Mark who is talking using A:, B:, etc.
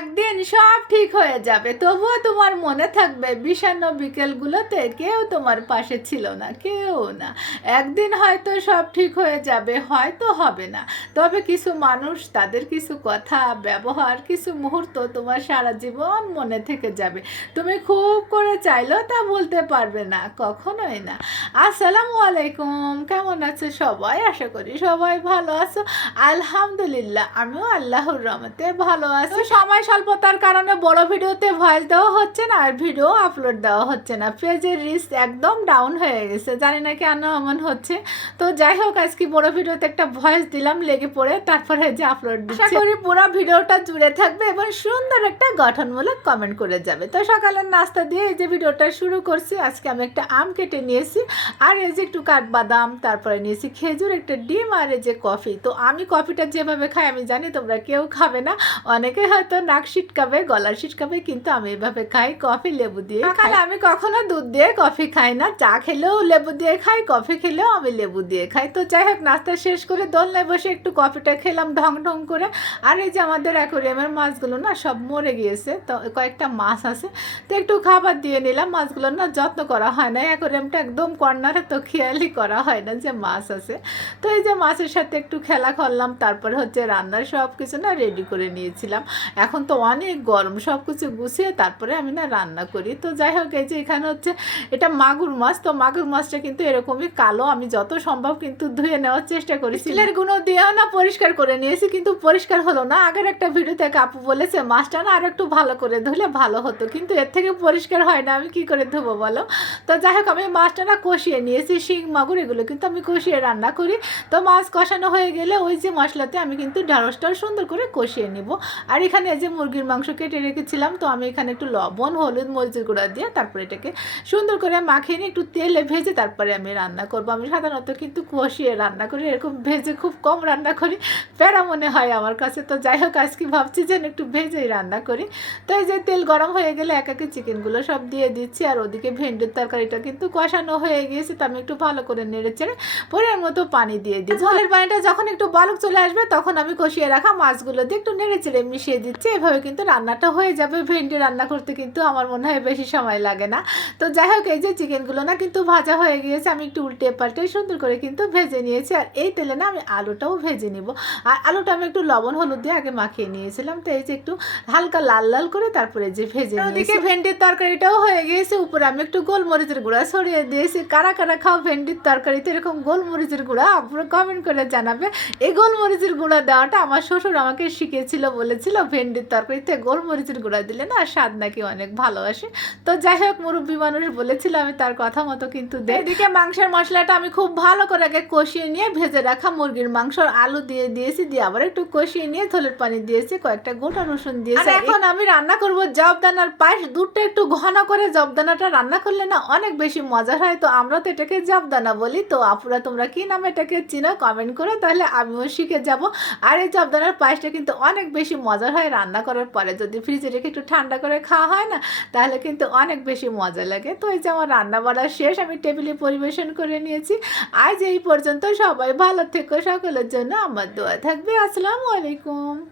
A: একদিন সব ঠিক হয়ে যাবে, তবুও তোমার মনে থাকবে বিষণ্ণ বিকেলগুলোতে কেউ তোমার পাশে ছিল না, কেউ না। একদিন হয়তো সব ঠিক হয়ে যাবে, হয়তো হবে না। তবে কিছু মানুষ, তাদের কিছু কথা, ব্যবহার, কিছু মুহূর্ত তোমার সারা জীবন মনে থেকে যাবে। তুমি খুব করে চাইলেও তা বলতে পারবে না, কখনোই না। আসসালামু আলাইকুম, কেমন আছে সবাই? আশা করি সবাই ভালো আছো। আলহামদুলিল্লাহ, আমিও আল্লাহর রহমতে ভালো আছি। সময় স্বল্পতার কারণে বড় ভিডিওতে ভয়েস দেওয়া হচ্ছে না আর ভিডিও আপলোড দেওয়া হচ্ছে না। পেজের রিস্ক একদম ডাউন হয়ে গেছে। জানি না কেন এমন হচ্ছে। তো যাই হোক আজকে বড় ভিডিওতে একটা ভয়েস দিলাম লেগে পড়ে। তারপরে যে আপলোড দিচ্ছি আশা করি পুরো ভিডিওটা জুড়ে থাকবে এবং সুন্দর একটা গঠনমূলক কমেন্ট করে যাবে। তো সকালের নাস্তা দিয়ে এই যে ভিডিওটা শুরু করছি। আজকে আমি একটা আম কেটে নিয়েছি। আর এই যে একটু কাঠবাদাম তারপরে নিয়েছি খেজুর একটা ডিম আর এই যে কফি তো আমি কফিটা যেভাবে খাই আমি জানি তোমরা কেউ খাবে না। অনেকে হয়তো নাক ছিটকাবে গলার ছিটকাবে কিন্তু আমি এভাবে খাই কফি লেবু দিয়ে। খাই আমি কখনো দুধ দিয়ে কফি খাই না চা খেলেও লেবু দিয়ে খাই কফি খেলেও আমি লেবু দিয়ে খাই। তো যাই হোক নাস্তা শেষ করে দোলনায় বসে একটু কফিটা খেলাম ঢং ঢং করে। আর এই যে আমাদের অ্যাকোরিয়ামের মাছগুলো না সব মরে গিয়েছে তো কয়েকটা মাছ আছে। তো একটু খাবার দিয়ে নিলাম মাছগুলো না যত্ন করা হয় না। অ্যাকোরিয়ামটা একদম কর্নারে তো খেয়ালই করা হয় না যে মাছ আছে। তো এই যে মাছের সাথে একটু খেলা করলাম তারপর হচ্ছে রান্নার সব কিছু না রেডি করে নিয়েছিলাম। এখন তো অনেক গরম সব কিছু গুছিয়ে তারপরে আমি না রান্না করি। তো যাই হোক এই যে এখানে হচ্ছে এটা মাগুর মাছ তো মাগুর মাছটা কিন্তু এরকমই কালো আমি যত সম্ভব কিন্তু ধুয়ে নেওয়ার চেষ্টা করি। স্টিলের গুঁড়ো দিয়েও না পরিষ্কার করে নিয়েছি কিন্তু পরিষ্কার হলো না। আগের একটা ভিডিওতে কাপু বলেছে মাছটা না আর একটু ভালো করে ধুলে ভালো হতো কিন্তু এর থেকে পরিষ্কার হয় না আমি কি করে ধুবো বলো? তো যাই হোক আমি মাছটা না কষিয়ে নিয়েছি শিং মাগুর এগুলো কিন্তু আমি কষিয়ে রান্না করি। তো মাছ কষানো হয়ে গেলে ওই যে মশলাতে আমি কিন্তু ঢ্যাঁড়সটাও সুন্দর করে কষিয়ে নিব। আর এখানে যে মুরগির মাংস কেটে রেখেছিলাম, তো আমি এখানে একটু লবণ, হলুদ, মরিচের গুঁড়া দিয়ে তারপরে এটাকে সুন্দর করে মাখিয়ে নিয়ে একটু তেলে ভেজে তারপরে আমি রান্না করব। আমি সাধারণত কিন্তু কষিয়ে রান্না করি, এরকম ভেজে খুব কম রান্না করি, প্যারা মনে হয় আমার কাছে। তো যাই হোক, আজকে ভাবছি যে একটু ভেজেই রান্না করি। তো এই যে তেল গরম হয়ে গেলে এক একে চিকেনগুলো সব দিয়ে দিচ্ছি, আর ওদিকে ভেন্ডির তরকারিটা কিন্তু কষানো হয়ে গিয়েছে, তো আমি একটু ভালো করে নেড়ে চেড়ে পরের মতো পানি দিয়ে দিই ঝোলের পানিটা যখন একটু বালক চলে আসবে, তখন আমি কষিয়ে রাখা মাছগুলো দিয়ে একটু নেড়ে চেড়ে মিশিয়ে দিচ্ছি। এভাবে কিন্তু রান্নাটা হয়ে যাবে, ভেন্ডি রান্না করতে কিন্তু আমার মনে হয় বেশি সময় লাগে না। তো যাই হোক, এই যে চিকেনগুলো না কিন্তু ভাজা হয়ে গিয়েছে, আমি একটু উল্টে পাল্টে সুন্দর করে কিন্তু ভেজে নিয়েছি। আর এই তেলে না আমি আলুটাও ভেজে নিব। আর আলুটা আমি একটু লবণ, হলুদ দিয়ে আগে মাখিয়ে নিয়েছিলাম। তো এই যে একটু হালকা লাল লাল করে তারপরে যে ভেজে ওদিকে ভেন্ডির তরকারিটাও হয়ে গিয়েছে, উপরে আমি একটু গোলমরিচের গুঁড়া ছড়িয়ে দিয়েছি। কারা কারা খাও ভেন্ডির তরকারিতে এরকম গোলমরিচের গুঁড়া, আপনারা কমেন্ট করে জানাবে। এই গোলমরিচের গুঁড়া দেওয়াটা আমার শ্বশুর আমাকে শিখিয়েছিল, বলেছিল, ভেন্ডির তরকারিতে গোলমরিচের গুঁড়া দিলে না স্বাদ নাকি অনেক ভালো আসে। তো যাই হোক মুরব্বী মানুষ বলেছিল আমি তার কথা মতো কিন্তু এদিকে মাংসের মশলাটা আমি খুব ভালো করে আগে কষিয়ে নিয়ে ভেজে রাখা মুরগির মাংস আলু দিয়ে দিয়েছি দিয়ে আবার একটু কষিয়ে নিয়ে ঝোলের পানি দিয়েছি কয়েকটা গোটা রসুন দিয়েছি। এখন আমি রান্না করব জবদানার পায়েস। দুধটা একটু ঘন করে জবদানাটা রান্না করলে না অনেক বেশি মজা হয়। তো আমরা তো এটাকে জবদানা বলি। তো আপুরা তোমরা কি নামে এটাকে চিনো কমেন্ট করো তাহলে আমিও শিখে যাব। আর এই জবদানার পায়েসটা কিন্তু অনেক বেশি মজার হয় রান্না করার পরে যদি ফ্রিজে রেখে একটু ঠান্ডা করে খাওয়া হয় না, তাহলে কিন্তু অনেক বেশি মজা লাগে। তো এই যে আমার রান্না বাড়া শেষ, আমি টেবিলে পরিবেশন করে নিয়েছি। আজ এই পর্যন্ত সবাই ভালো থেকো, সকলের জন্য আমার দোয়া থাকবে। আসসালামু আলাইকুম।